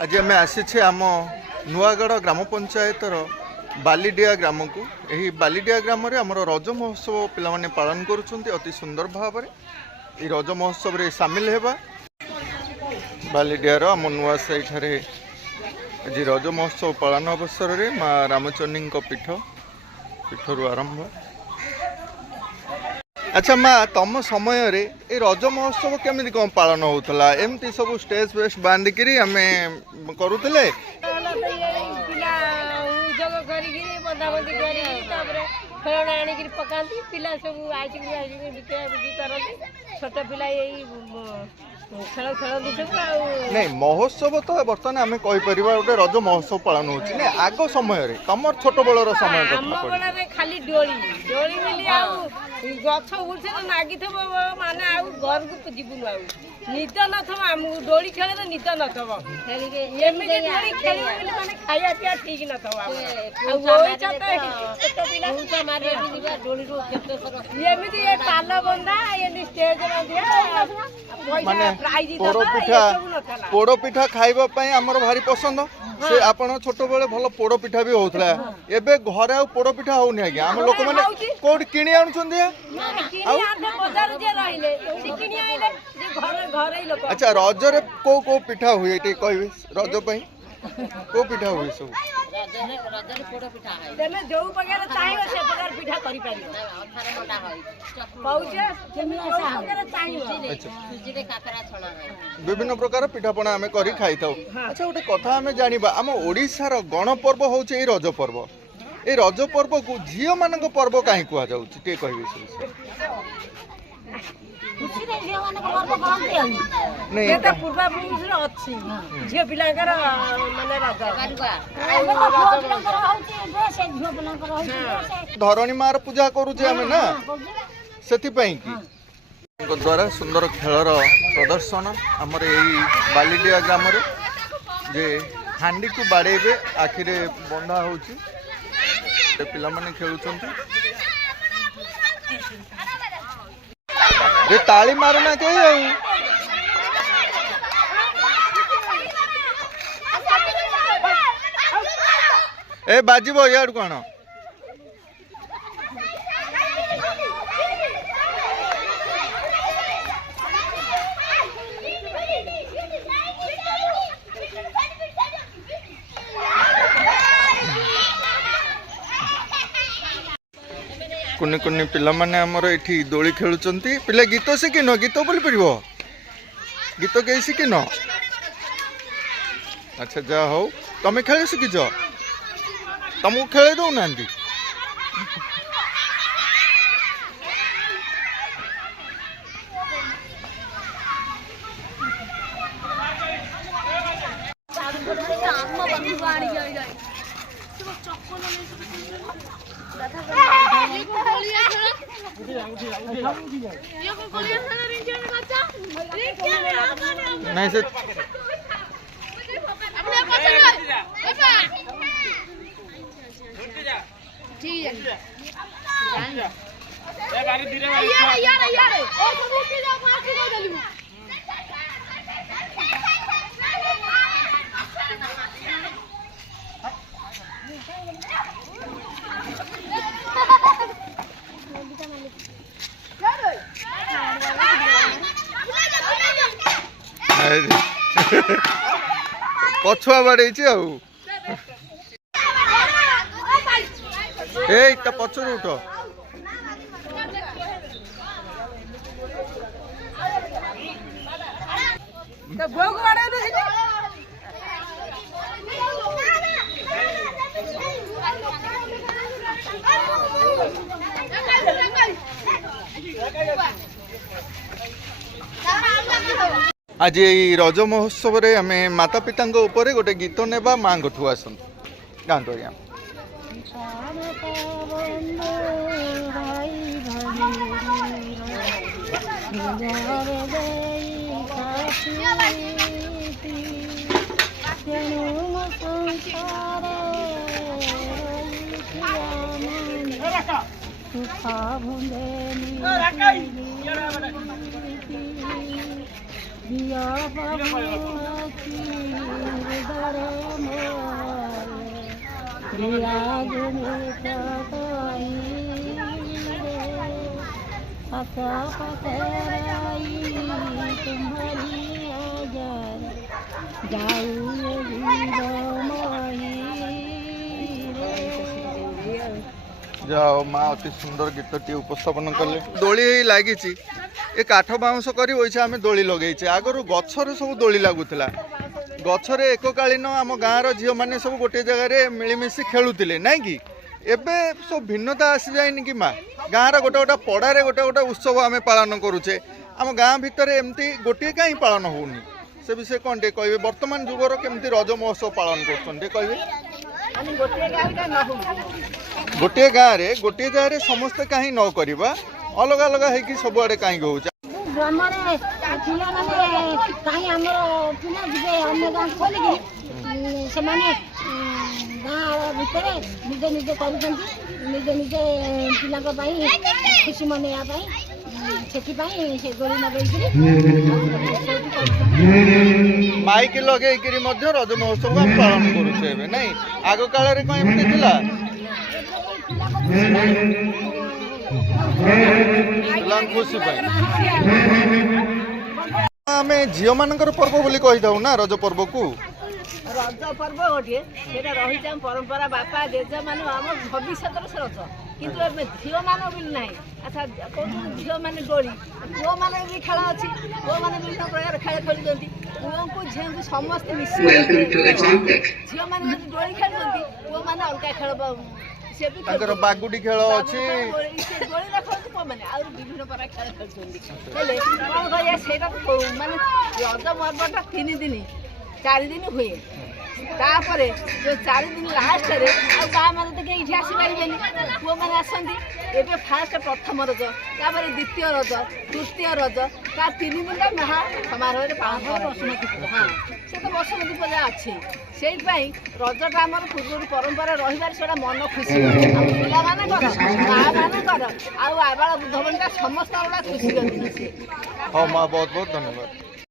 आज आम आसी आम नुआगढ़ ग्राम पंचायतर बालीडिया ग्राम को यही बालीडिया ग्राम में आम रज महोत्सव पिलाने पालन करुँच अति सुंदर भाव में ये रज महोत्सव रे सामिल हेबा बालीडियार आम नुआ साई ठारे आज रज महोत्सव पालन अवसर में माँ रामचंडी पीठरू आरंभ। अच्छा माँ तुम समय रे ए रज महोत्सव केमी कौन पालन होता एमती सब स्टेज फेज बांधिक आम करूले खेलना आनिक पकाती पिला सब आसिक बिका बिकी करती छोट पिला यही खेल खेलती सब नहीं महोत्सव तो बर्तमान आम कहीपर गोटे रज महोत्सव पालन हो आग समय तुम छोट बेलर समय आम बेल खाली डोली डोली मिली गछ उठ नागी माने घर को जीवन आउ निद नथब आमको डोली खेले तो निद नथब एमती डोली खेल माने खाया पिया ठीक नथब एमती ताल बंधा स्टेज पोड़ पिठा खाइबा आमर भारी पसंद से आपण छोट बेले भल पोड़ पिठा भी होता एबे घरे आ पोड़ पिठा होनी आज्ञा आम लोक मैंने कोड किणी आणुछन अच्छा रज रे को पिठा हुए ये कहबे रज पई को पिठा हुए सब जो प्रकार चाहिए से प्रकार पिठा करि पारिबो 18 मोटा होई पौजे विभिन्न प्रकार पिठापना आम करी खाई था। अच्छा गोटे कथा आम जानिबा आम ओडिशार गण पर्व होचे ए रज पर्व ए रज पर्व को झियो मानक पर्व काहे कुआ जाउछि ते कहबे नहीं तो पूर्वापुरुष अच्छी झील पिलांकर माने धरणी मार पूजा करूचे आम ना से द्वारा सुंदर खेलर प्रदर्शन आमर यही बालीडिया ग्राम जे हांडी को बाड़ेबे आखिरे बंधा होची पिला माने खेलुचंती ताली मारना चाहिए ए बाजिबो यार कौन कुनि कुनि पिला माने हमर एठी दोली खेलुचंती पिला गीत शिखिन गीत बोली परिबो गीत के शिखिन अच्छा जा हो तमे खेल शिखिछ तुमको खेले दो नांदी नहीं से पछुआ बाड़े पचर उठ आज ये रज महोत्सव रे आम माता पिता उपरे गोटे गीत नेबा माँ ठू आसन गाँव दिया जाओ माँ अति सुंदर गीतटी उपस्थापन कले दोली लगी ए काठ बाउंस कर वैसे आम दोली लगे आगु गचर सब दोली लगुला गचर एककालीन आम गाँव झील मैंने सब गोटे जगह मिलमिशी खेलुले ना कि एबे सब भिन्नता आसी जाए कि माँ गाँव गोटे गोटे पड़ारे गोटे गोटे उत्सव आम पालन करुचे आम गाँ भितर एमती गोटे कहीं पालन होनी से विषय कौन टे कहे वर्तमान जुगर केमती रज महोत्सव पालन कर गोटे गाँव रे गोटे जगह समस्ते कहीं न करवा अलग अलग है सब आड़े कहीं हो निजे निजे निजे निजे पिला खुशी मनैया माइक लगे रज महोत्सव आम पालन करुचे नहीं आग काल खुशी आम झील मान पर्व बोली कही था ना रज पर्व को रज पर्व गोटे रही परंपरा बापा जेजे मान भविष्य रज किंतु झील मान भी ना अच्छा झील मैंने डोली पुओ मैंने भी खेल अच्छी पुओ मैंने विभिन्न प्रकार खेल खेलुंट पुओ को झील को समस्त मिसी झील मैंने डोली खेलुंट पुओ मैंने अलग खेल बागुड़ी खेल अच्छी डोली देखते पुओ मैंने आ विभिन्न प्रकार खेल खेलुंट कौन माने रज पर्वटा 3 दिन 4 दिन हुए तापर जो 4 दिन लास्ट गाँ मान तो कहीं आसपारे पुओ मैंने आसती एवं फास्ट प्रथम रज तापर द्वितीय रज तृतीय रज ता 3 दिन महा समारोह पालन हाँ से तो बसुमती पूजा अच्छी से रजटा आम पूर्व परंपरा रही मन खुशी पिला माँ मानकर आबाल बुध बंटा समस्त खुशी हाँ माँ बहुत बहुत धन्यवाद।